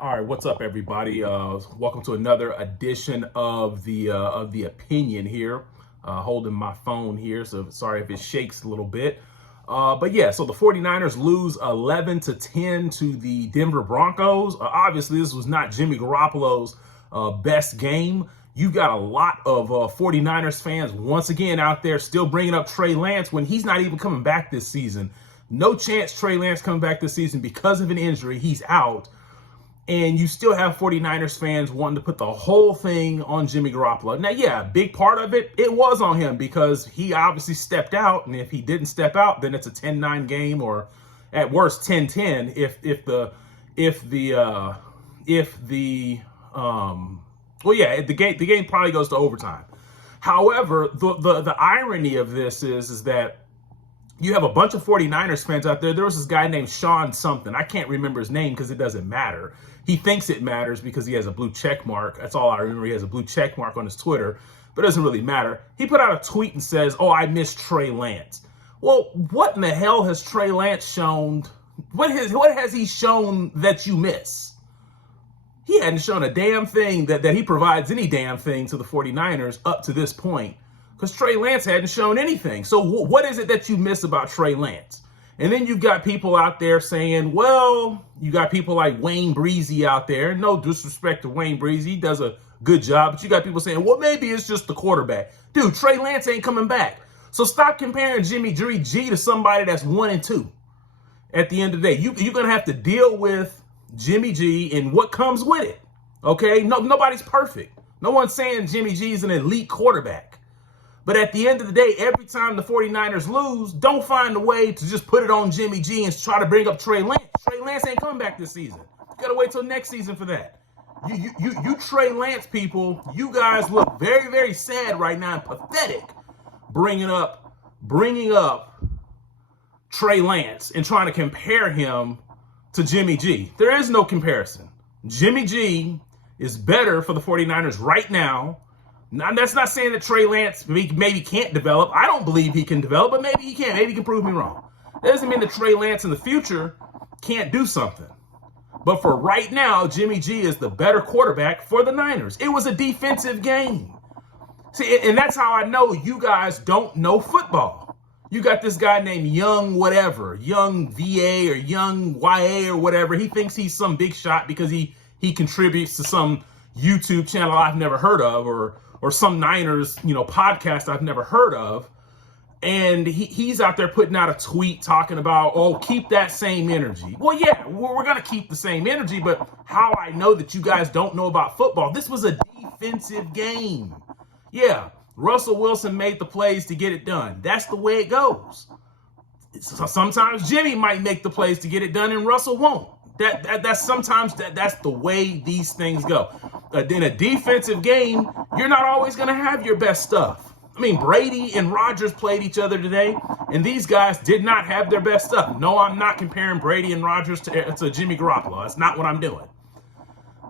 All right, what's up, everybody? Welcome to another edition of the opinion here. Holding my phone here, so sorry if it shakes a little bit. But yeah, so the 49ers lose 11-10 to the Denver Broncos. Obviously, this was not Jimmy Garoppolo's best game. You got a lot of 49ers fans once again out there still bringing up Trey Lance when he's not even coming back this season. No chance Trey Lance coming back this season because of an injury. He's out. And you still have 49ers fans wanting to put the whole thing on Jimmy Garoppolo. Now, yeah, a big part of it was on him because he obviously stepped out. And if he didn't step out, then it's a 10-9 game, or at worst 10-10 the game probably goes to overtime. However, the irony of this is that you have a bunch of 49ers fans out there. There was this guy named Sean something. I can't remember his name because it doesn't matter. He thinks it matters because he has a blue check mark. That's all I remember. He has a blue check mark on his Twitter, but it doesn't really matter. He put out a tweet and says, "Oh, I miss Trey Lance." Well, what in the hell has Trey Lance shown? What has he shown that you miss? He hadn't shown a damn thing that he provides any damn thing to the 49ers up to this point, because Trey Lance hadn't shown anything. So what is it that you miss about Trey Lance? And then you've got people out there saying, well, you got people like Wayne Breezy out there. No disrespect to Wayne Breezy. He does a good job. But you got people saying, well, maybe it's just the quarterback. Dude, Trey Lance ain't coming back. So stop comparing Jimmy G to somebody that's 1-2. At the end of the day, you're going to have to deal with Jimmy G and what comes with it. Okay? No, nobody's perfect. No one's saying Jimmy G is an elite quarterback. But at the end of the day, every time the 49ers lose, don't find a way to just put it on Jimmy G and try to bring up Trey Lance. Trey Lance ain't coming back this season. You got to wait till next season for that. You Trey Lance people, you guys look very, very sad right now and pathetic bringing up Trey Lance and trying to compare him to Jimmy G. There is no comparison. Jimmy G is better for the 49ers right now. Now, that's not saying that Trey Lance maybe can't develop. I don't believe he can develop, but maybe he can. Maybe he can prove me wrong. That doesn't mean that Trey Lance in the future can't do something. But for right now, Jimmy G is the better quarterback for the Niners. It was a defensive game. See, and that's how I know you guys don't know football. You got this guy named Young whatever, Young VA or Young YA or whatever. He thinks he's some big shot because he contributes to some YouTube channel I've never heard of, or some Niners, podcast I've never heard of. And he's out there putting out a tweet talking about, oh, keep that same energy. Well, yeah, we're going to keep the same energy, but how I know that you guys don't know about football, this was a defensive game. Yeah, Russell Wilson made the plays to get it done. That's the way it goes. Sometimes Jimmy might make the plays to get it done and Russell won't. That's the way these things go. In a defensive game, you're not always going to have your best stuff. I mean, Brady and Rodgers played each other today, and these guys did not have their best stuff. No, I'm not comparing Brady and Rodgers to Jimmy Garoppolo. That's not what I'm doing.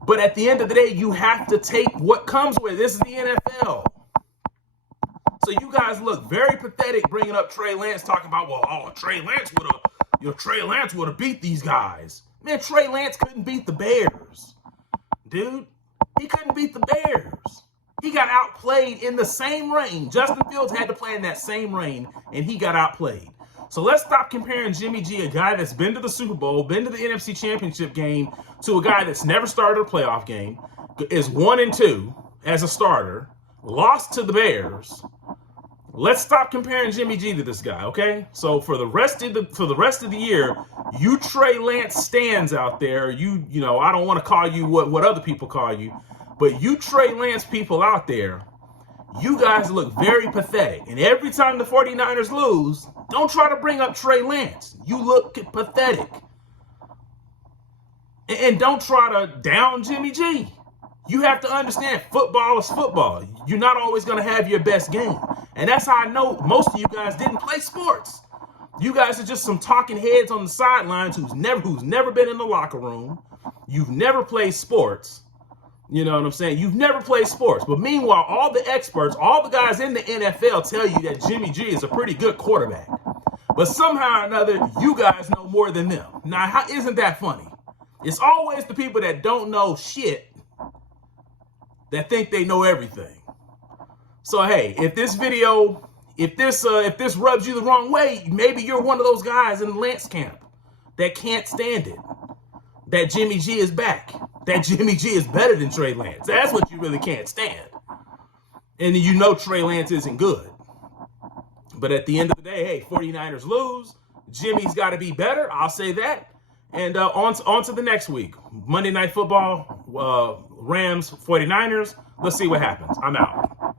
But at the end of the day, you have to take what comes with it. This is the NFL. So you guys look very pathetic bringing up Trey Lance, talking about, Trey Lance would have beat these guys. Man, Trey Lance couldn't beat the Bears. Dude, he couldn't beat the Bears. He got outplayed in the same rain. Justin Fields had to play in that same rain, and he got outplayed. So let's stop comparing Jimmy G, a guy that's been to the Super Bowl, been to the NFC Championship game, to a guy that's never started a playoff game, is 1-2 as a starter, lost to the Bears. Let's stop comparing Jimmy G to this guy, okay? So for the rest of the year, you Trey Lance Stans out there, I don't want to call you what other people call you, but you Trey Lance people out there, you guys look very pathetic. And every time the 49ers lose, don't try to bring up Trey Lance. You look pathetic. And don't try to down Jimmy G. You have to understand, football is football. You're not always going to have your best game. And that's how I know most of you guys didn't play sports. You guys are just some talking heads on the sidelines who's never been in the locker room. You've never played sports. You know what I'm saying? You've never played sports. But meanwhile, all the experts, all the guys in the NFL tell you that Jimmy G is a pretty good quarterback. But somehow or another, you guys know more than them. Now, how isn't that funny? It's always the people that don't know shit that think they know everything. So hey, if this rubs you the wrong way, maybe you're one of those guys in the Lance camp that can't stand it. That Jimmy G is back. That Jimmy G is better than Trey Lance. That's what you really can't stand. And you know Trey Lance isn't good. But at the end of the day, hey, 49ers lose. Jimmy's got to be better. I'll say that. And on to the next week. Monday Night Football, Rams, 49ers. Let's see what happens. I'm out.